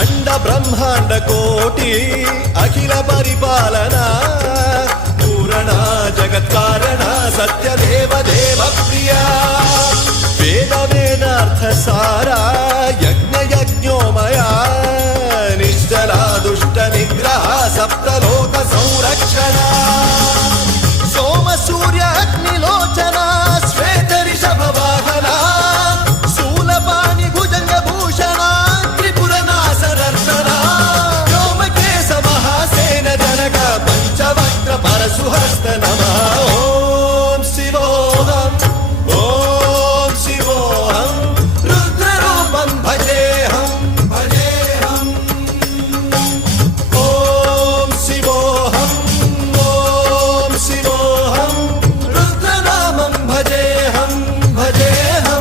अंड ब्रह्मांड कोटि अखिल परिपालना पूरणा जगत्कारणा सत्यदेव देव प्रिया वेद वेदार्थ सारा यज्ञ यज्ञोमया निश्चला दुष्ट निग्रह सप्तलोक संरक्षणा